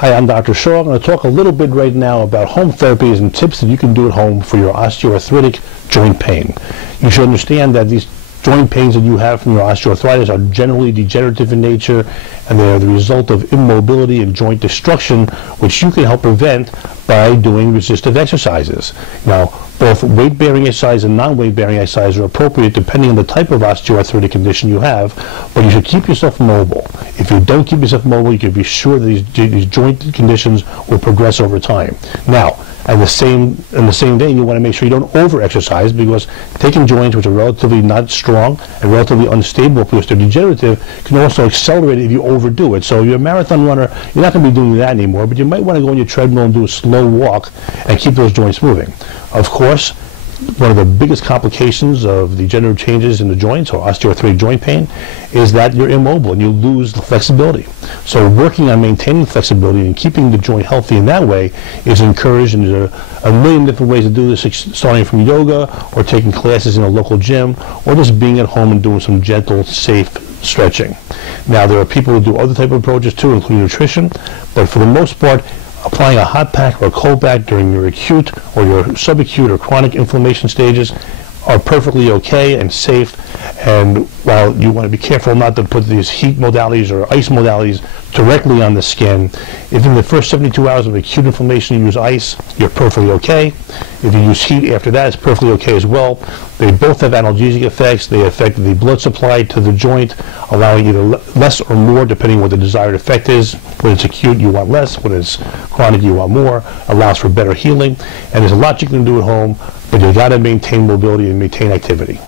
Hi, I'm Dr. Shaw. I'm going to talk a little bit right now about home therapies and tips that you can do at home for your osteoarthritic joint pain. You should understand that these joint pains that you have from your osteoarthritis are generally degenerative in nature, and they are the result of immobility and joint destruction, which you can help prevent by doing resistive exercises. Now, both weight-bearing exercise and non-weight-bearing exercise are appropriate depending on the type of osteoarthritic condition you have, but you should keep yourself mobile. If you don't keep yourself mobile, you can be sure that these joint conditions will progress over time. Now, in the same vein, you want to make sure you don't over-exercise, because taking joints which are relatively not strong and relatively unstable because they're degenerative can also accelerate if you overdo it. So if you're a marathon runner, you're not going to be doing that anymore, but you might want to go on your treadmill and do a slow walk and keep those joints moving. Of course, one of the biggest complications of degenerative changes in the joints or osteoarthritic joint pain is that you're immobile and you lose the flexibility. So working on maintaining flexibility and keeping the joint healthy in that way is encouraged, and there are a million different ways to do this, starting from yoga or taking classes in a local gym or just being at home and doing some gentle, safe stretching. Now, there are people who do other type of approaches too, including nutrition, but for the most part, applying a hot pack or a cold pack during your acute or your subacute or chronic inflammation stages are perfectly okay and safe. And while you want to be careful not to put these heat modalities or ice modalities directly on the skin, if in the first 72 hours of acute inflammation you use ice, you're perfectly okay. If you use heat after that, it's perfectly okay as well. They both have analgesic effects. They affect the blood supply to the joint, allowing either less or more depending on what the desired effect is. When it's acute, you want less. When it's chronic, you want more. Allows for better healing. And there's a lot you can do at home, but you got to maintain mobility and maintain activity.